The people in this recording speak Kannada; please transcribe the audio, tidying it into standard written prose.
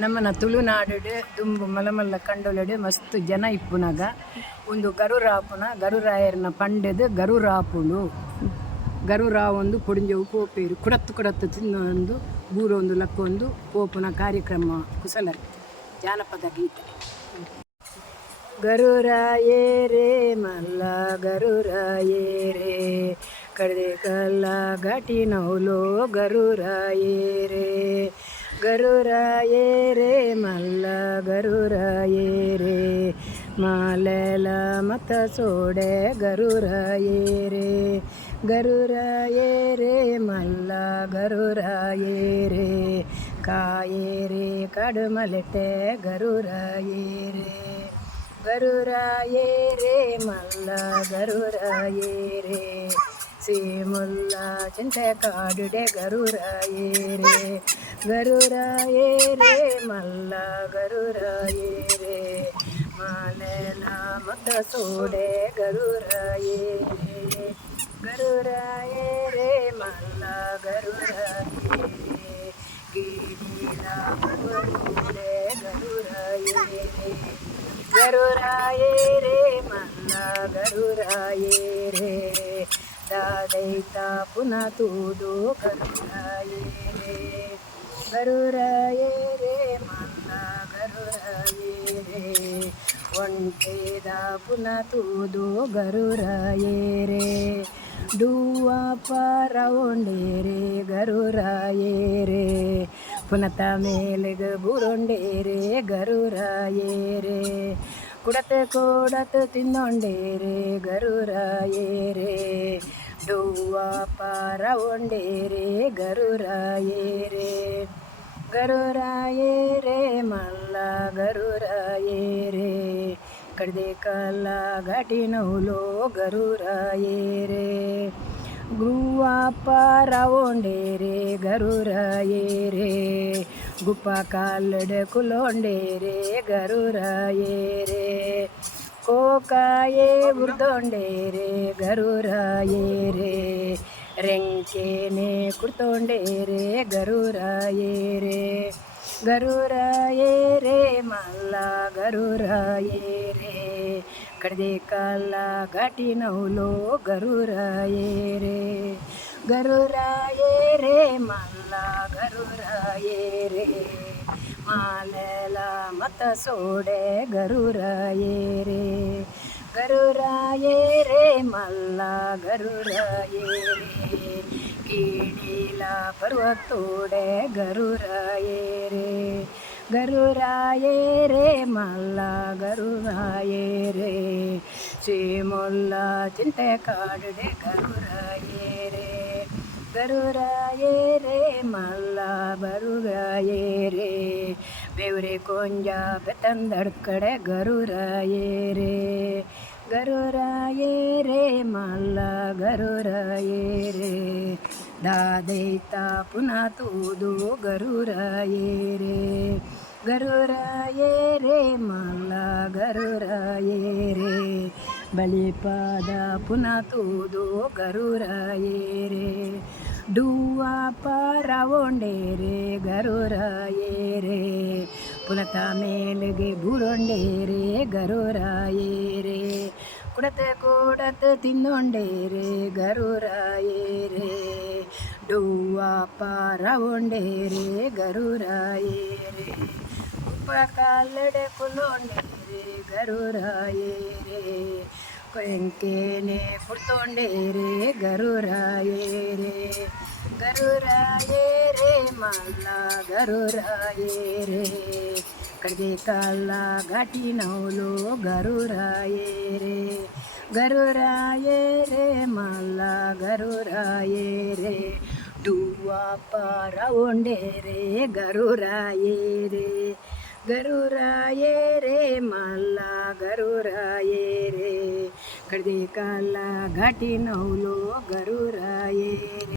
ನಮ್ಮನ ತುಳುನಾಡು ದುಂಬು ಮಲಮಲ್ಲ ಕಂಡೊಲಡು ಮಸ್ತ್ ಜನ ಇಪ್ಪುನಗ ಒಂದು ಗರುರಾಪುನ ಗರುರಾಯರ್ನ ಪಂಡೆದು ಗರುರಾಪುನು ಗರುರಾವೊಂದು ಪೊಡಿಂಜವು ಪೋಪೇರು ಕುಡತ್ತು ತಿನ್ನೊಂದು ಬೂರೊಂದು ಲಕ್ಕೊಂದು ಪೋಪುನ ಕಾರ್ಯಕ್ರಮ ಕುಸಲ ಜಾನಪದ ಗೀತೆ. ಗರುರಾಯೇರೇ ಮಲ್ಲ ಗರುರಾಯೇರೇ ಕಡೆ ಕಲ್ಲ ಘಾಟಿ ನೌಲೋ ಗರುರಾಯೇರೇ ಗರುರಾಯೇರೇ ಮಲ್ಲ ಗರುರಾಯೇರೇ ಮಾಲೆಲ ಮತ ಸೋಡೆ ಗರುರಾಯೇರೇ ಗರುರಾಯೇರೇ ಮಲ್ಲ ಗರುರಾಯೇರೇ ಕಾಯೇರೇ ಕಡುಮಲೆತೆ ಗರುರಾಯೇರೇ ಗರುರಾಯೇರೇ ಮಲ್ಲ ಗರುರಾಯೇರೇ ಸೀಮುಲ್ಲ ಚಿಂತೆ ಕಾಡುಡೆ ಗರುರಾಯೇರೇ ಗರುರಾಯೇರೇ ಮಲ್ಲ ಗರುರಾಯೇರೇ ಮಾಲೆಲ ಮತ ಸೋಡೆ ಗರುರಾಯೇರೇ ಗರುರಾಯೇರೇ ಮಲ್ಲ ಗರುರಾಯೇರೇ ಗೀಡಿಲ ಪರ್ವತೋಡೆ ಗರುರಾಯೇರೇ ಗರುರಾಯೇರೇ ಮಲ್ಲ ಗರುರಾಯೇರೇ ದಾದೈತ ಪುನಃ ತೂದು ಗರುರಾಯೇರೇ ಗರುರಾಯೇರೇ ಮಲ್ಲ ಗರುರಾಯೇರೇ ಒಂಟೇದ ಪುನಃ ತೂದು ಗರುರಾಯೇರೇ ಡುವ ಪಾರವೊಂಡೇರೇ ಗರುರಾಯೇರೇ ಪುನತ ಮೇಲೆಗೆ ಬುರೊಂಡೇರೇ ಗರುರಾಯೇರೇ ಕುಡತೆ ಕೋಡತೆ ತಿನ್ನೊಂಡೇರೇ ಗರುರಾಯೇರೇ ಡುವ್ವ ಪಾರವೊಂಡೇರೇ ಗರುರಾಯೇರೇ ಗರುರಾಯೇರೇ ಮಲ್ಲ ಗರುರಾಯೇರೇ ಕಡ್ದೆ ಕಲ್ಲ ಘಾಟಿ ನೌಲೋ ಗರುರಾಯೇರೇ ಗುವ್ವ ಪಾರವೊಂಡೇರೇ ಗರುರಾಯೇರೇ ಗುಪ್ಪ ಕಾಲಡೆ ಕುಲೊಂಡೇರೇ ಗರುರಾಯೇರೇ ಕೋಕಾಯೇ ಉರ್ದೊಂಡೇರೇ ಗರುರಾಯೇರೇ ರೆಂಕೇನೆ ಕುರ್ತೊಂಡೇರೇ ಗರುರಾಯೇರೇ ಗರುರಾಯೇರೇ ಮಲ್ಲ ಗರುರಾಯೇರೇ ಕಡ್ದೆ ಕಾಲ ಘಾಟಿ ನೌಲೋ ಗರುರಾಯೇರೇ ಗರುರಾಯೇರೇ ಮಲ್ಲ ಗರುರಾಯೇರೇ ಮಾಲೆಲ ಮತ ಸೋಡೆ ಗರುರಾಯೇರೇ ಗರುರಾಯೇರೇ ಮಲ್ಲ ಗರುರಾಯೇರೇ ಕೀಡಿಲ ಪರ್ವತೋಡೆ ಗರುರಾಯೇರೇ ಗರುರಾಯೇರೇ ಮಲ್ಲ ಗರುರಾಯೇರೇ ಶ್ರೀಮೊಲ್ಲ ಚಿಂತೆ ಕಾಡುಡೆ ಗರುರಾಯೇರೇ ಗರುರಾಯೇರೇ ಮಲ್ಲ ಬರುರಾಯೇರೇ ಬೇವ್ರೆ ಕೊಂಜ ಬೆತ್ತಂದಡ್ಕಡೆ ಗರುರಾಯೇರೇ ಗರುರಾಯೇರೇ ಮಲ್ಲ ಗರುರಾಯೇರೇ ದಾದೈತ ಪುನಃ ತೂದು ಗರುರಾಯೇರೇ ಗರುರಾಯೇರೇ ಮಲ್ಲ ಗರುರಾಯೇರೇ ಬಲಿಪಾದ ಪುನಃ ತೂದು ಗರುರಾಯೇರೇ ಡುವ್ವ ಪಾರವೊಂಡೇರೇ ಗರುರಾಯೇರೇ ಪುನತ ಮೇಲೆಗೆ ಬುರೊಂಡೇರೇ ಗರುರಾಯೇರೇ ಕುಡತೆ ಕೋಡತೆ ತಿನ್ನೊಂಡೇರೇ ಗರುರಾಯೇರೇ ಡುವ್ವ ಪಾರವೊಂಡೇರೇ ಗರುರಾಯೇರೇ ಉಪ್ಪ ಕಾಲಡೆ ಕುಲೊಂಡೇರೇ ಗರುರಾಯೇರೇ ಕೊಯಂಕೇನೆ ಪುರ್ತೊಂಡೇರೇ ಗರುರಾಯೇರೇ ಗರುರಾಯೇರೇ ಮಲ್ಲ ಗರುರಾಯೇರೇ ಕಡ್ಗೆ ಕಾಲ ಘಾಟಿ ನೌಲೋ ಗರುರಾಯೇರೇ ಗರುರಾಯೇರೇ ಮಲ್ಲ ಗರುರಾಯೇರೇ ಡುವ್ವ ಪಾರವೊಂಡೇರೇ ಗರುರಾಯೇರೇ ಗರುರಾಯೇರೇ ಮಲ್ಲ ಗರುರಾಯೇರೇ ಕಡ್ದೆ ಕಾಲ ಘಾಟಿ ನೌಲೋ ಗರುರಾಯೇರೇ.